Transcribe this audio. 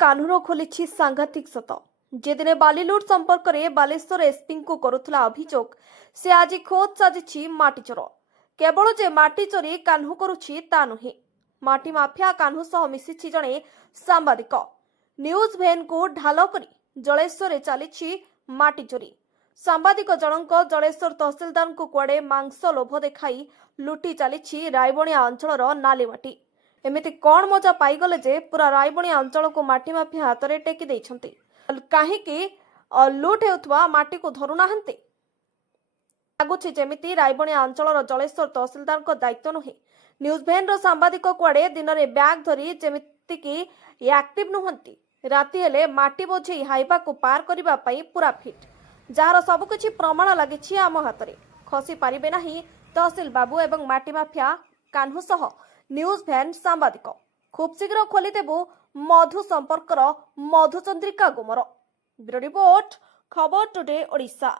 कान्हूर खोली सांघातिक सत जेदिने बाली लुट संपर्क में बालेश्वर एसपी को करुला अभियोग से आज खोद साजिछि माटी चोर। केवल जे माटी चोरी कान्हू करुछि ता नुहे, माटी माफिया कान्हू सह मिशिछि जणे सांबादिक। न्यूज भैन को ढाल करी जलेश्वर चली माटी चोरी। सांबादिक जनक जलेश्वर तहसिलदार को कुआडे मांस लोभ देखाई लुटी चली रायबणिया अंचल नाली माटी। एमिति कौन मजा पाईगले जे पूरा रायबणिया अंचल को माटी माफिया हाथ में टेकी देइछन्ति। काहेकि लुट हेउथवा माटी को धरु नाहंती। लागुछि जेमिति रायबणिया अंचल जलेश्वर तहसिलदार को दायित्व नुहे। न्यूज भैन रो सांबादिक कुआडे दिन में बैग धरी जेमिति कि एक्टिव नुहंती, राति हेले माटी बोझे हाइबा को पार करिबा पई पूरा फिट। जार सबकिछि प्रमाण लागिछि आम हाथ में, खसी पारिबे नाही तहसिल बाबू एवं माटी माफिया कान्हू सह न्यूज भैन सांबादिक। खूब शीघ्र खोलीदेबु मधु संपर्कर मधुचंद्रिका गुमर। ब्यूरो रिपोर्ट, खबर टुडे ओडिशा।